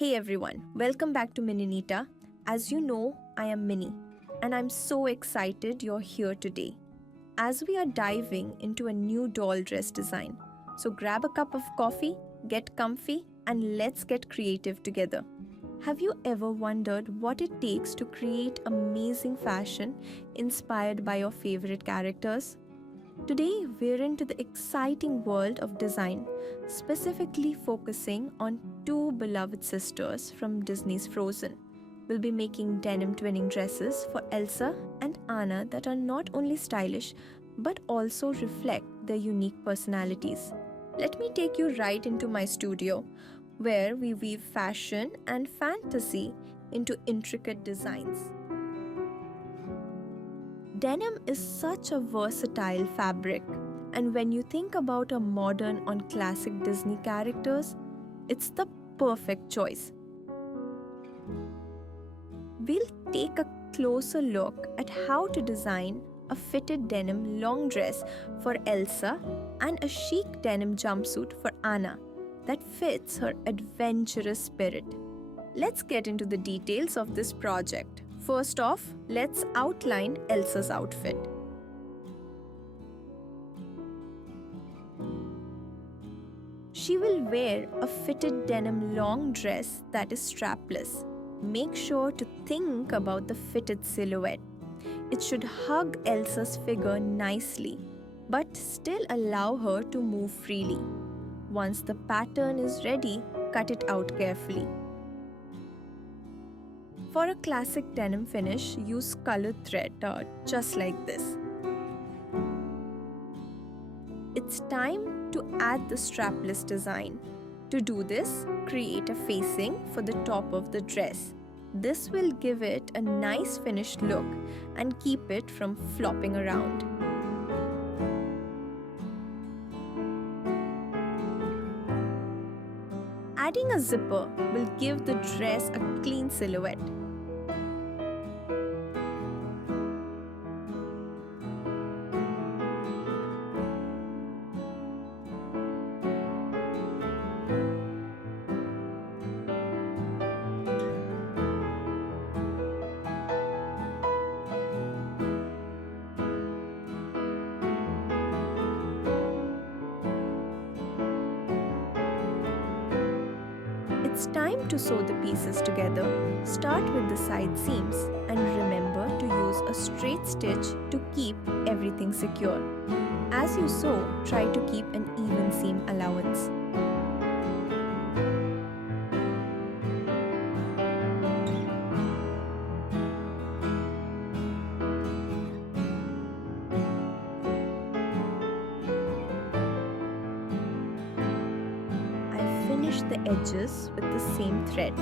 Hey everyone, welcome back to Mininita. As you know, I am Minnie, and I'm so excited you're here today. As we are diving into a new doll dress design, so grab a cup of coffee, get comfy, and let's get creative together. Have you ever wondered what it takes to create amazing fashion inspired by your favorite characters? Today, we're into the exciting world of design, specifically focusing on two beloved sisters from Disney's Frozen. We'll be making denim twinning dresses for Elsa and Anna that are not only stylish but also reflect their unique personalities. Let me take you right into my studio, where we weave fashion and fantasy into intricate designs. Denim is such a versatile fabric, and when you think about a modern on classic Disney characters, it's the perfect choice. We'll take a closer look at how to design a fitted denim long dress for Elsa and a chic denim jumpsuit for Anna that fits her adventurous spirit. Let's get into the details of this project. First off, let's outline Elsa's outfit. She will wear a fitted denim long dress that is strapless. Make sure to think about the fitted silhouette. It should hug Elsa's figure nicely, but still allow her to move freely. Once the pattern is ready, cut it out carefully. For a classic denim finish, use colored thread just like this. It's time to add the strapless design. To do this, create a facing for the top of the dress. This will give it a nice finished look and keep it from flopping around. Adding a zipper will give the dress a clean silhouette. It's time to sew the pieces together. Start with the side seams and remember to use a straight stitch to keep everything secure. As you sew, try to keep an even seam allowance. I finish the edges with the same thread.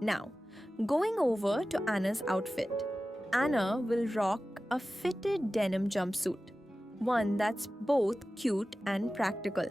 Now, going over to Anna's outfit. Anna will rock a fitted denim jumpsuit, one that's both cute and practical.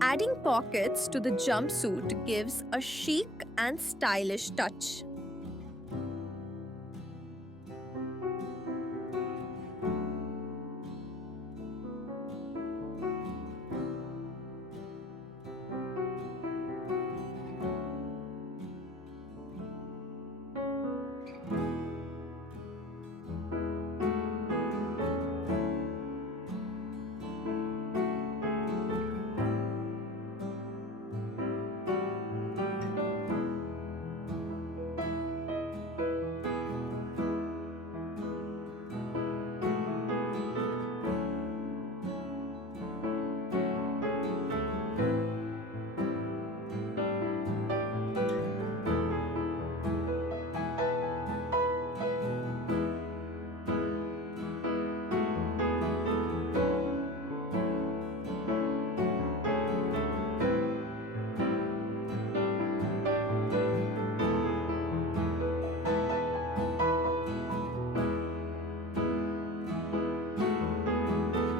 Adding pockets to the jumpsuit gives a chic and stylish touch.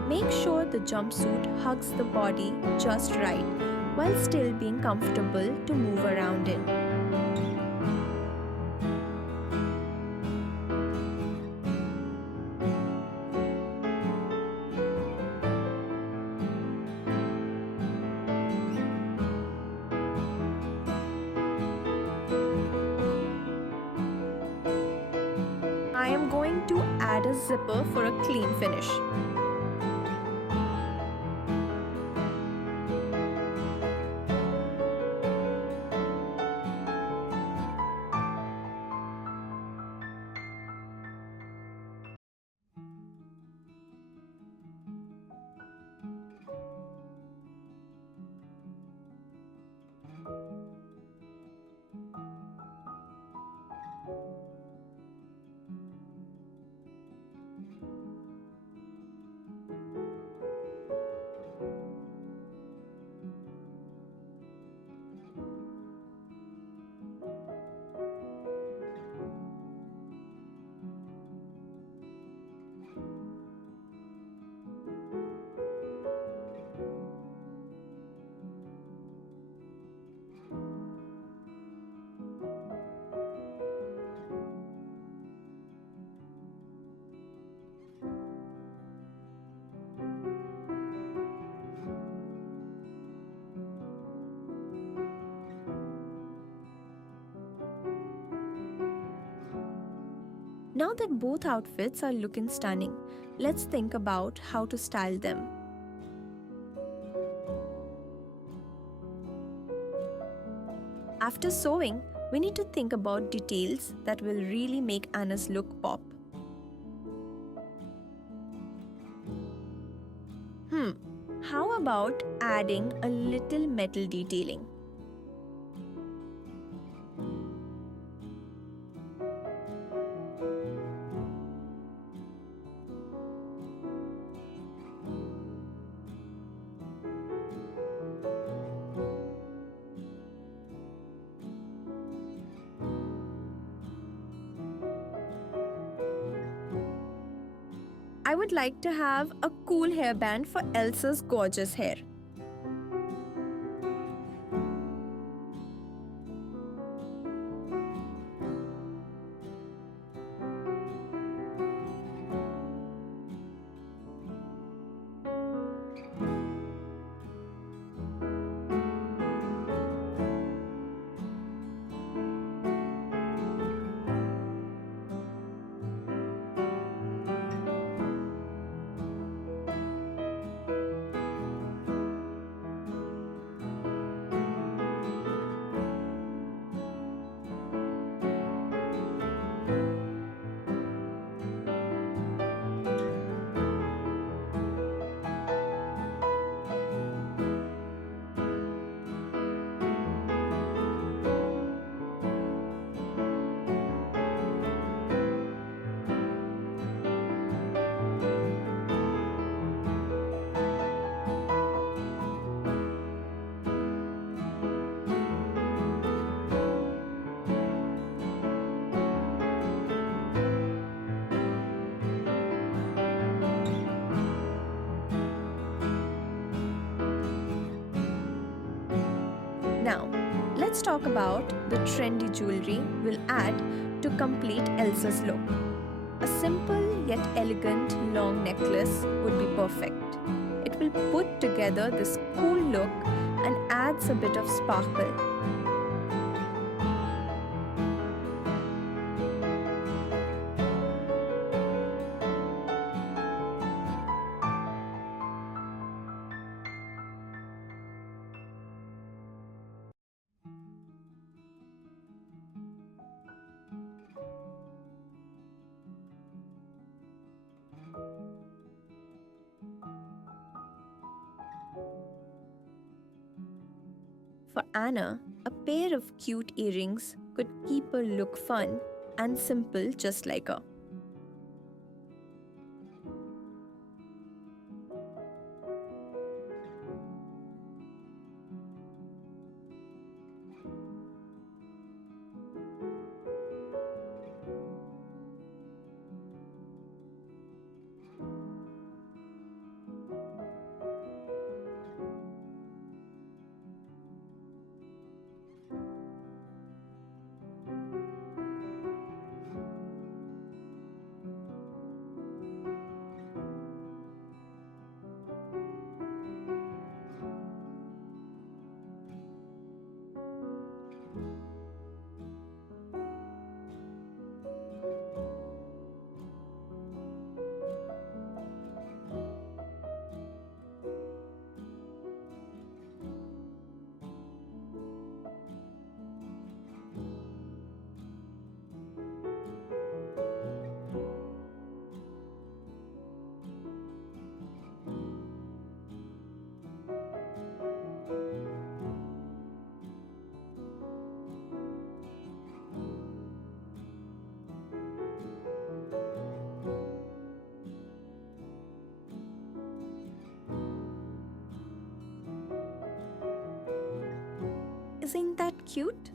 Make sure the jumpsuit hugs the body just right while still being comfortable to move around in. I am going to add a zipper for a clean finish. Now that both outfits are looking stunning, let's think about how to style them. After sewing, we need to think about details that will really make Anna's look pop. How about adding a little metal detailing? I would like to have a cool hairband for Elsa's gorgeous hair. let's talk about the trendy jewelry we'll add to complete Elsa's look. A simple yet elegant long necklace would be perfect. It will put together this cool look and adds a bit of sparkle. For Anna, a pair of cute earrings could keep her look fun and simple just like her. Isn't that cute?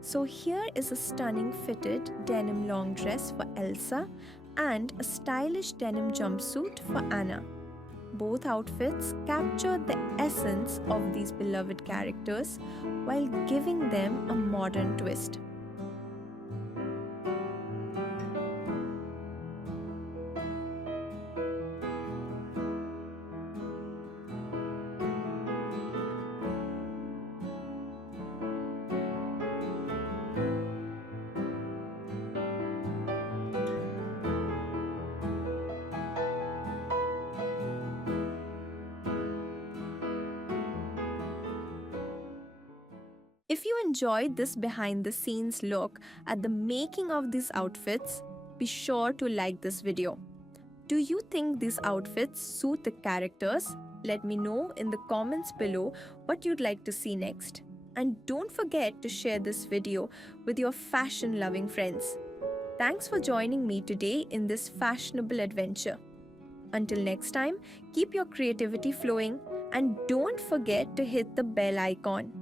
So here is a stunning fitted denim long dress for Elsa and a stylish denim jumpsuit for Anna. Both outfits capture the essence of these beloved characters while giving them a modern twist. If you enjoyed this behind the scenes look at the making of these outfits, be sure to like this video. Do you think these outfits suit the characters? Let me know in the comments below what you'd like to see next. And don't forget to share this video with your fashion-loving friends. Thanks for joining me today in this fashionable adventure. Until next time, keep your creativity flowing and don't forget to hit the bell icon.